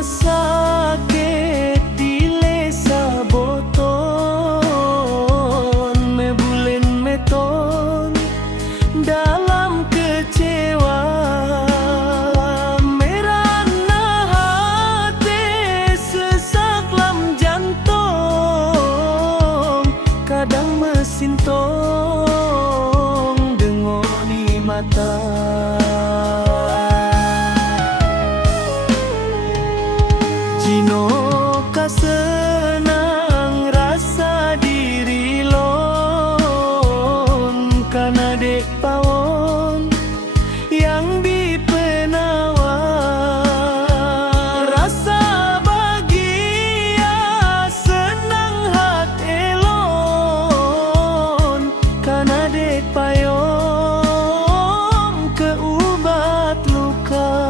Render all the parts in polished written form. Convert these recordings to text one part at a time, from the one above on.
sakit dile saboton mebulen meton dalam kecewa merana hati sesak lam jantung kadang mesin tong dengoni mata Jino ka senang rasa diri lon kana dek pawon yang dipenawa rasa bahagia senang hati lon kana dek payung keubat luka.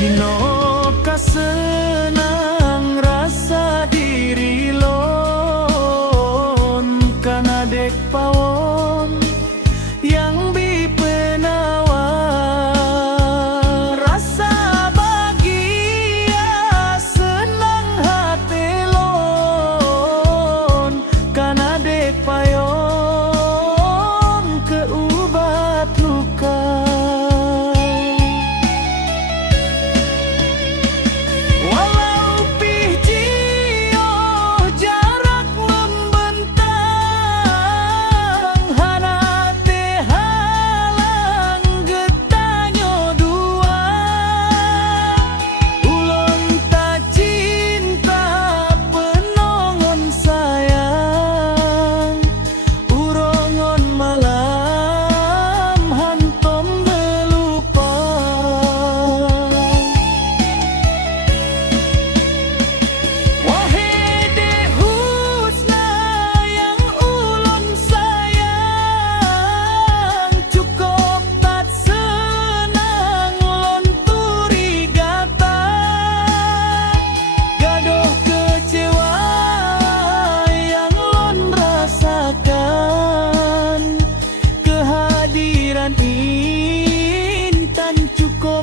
Jino ka senang rasa diri lon kana dek pawon yang dipenawa rasa bahagia senang hati lon kana dek payung keubat luka. Intan cukup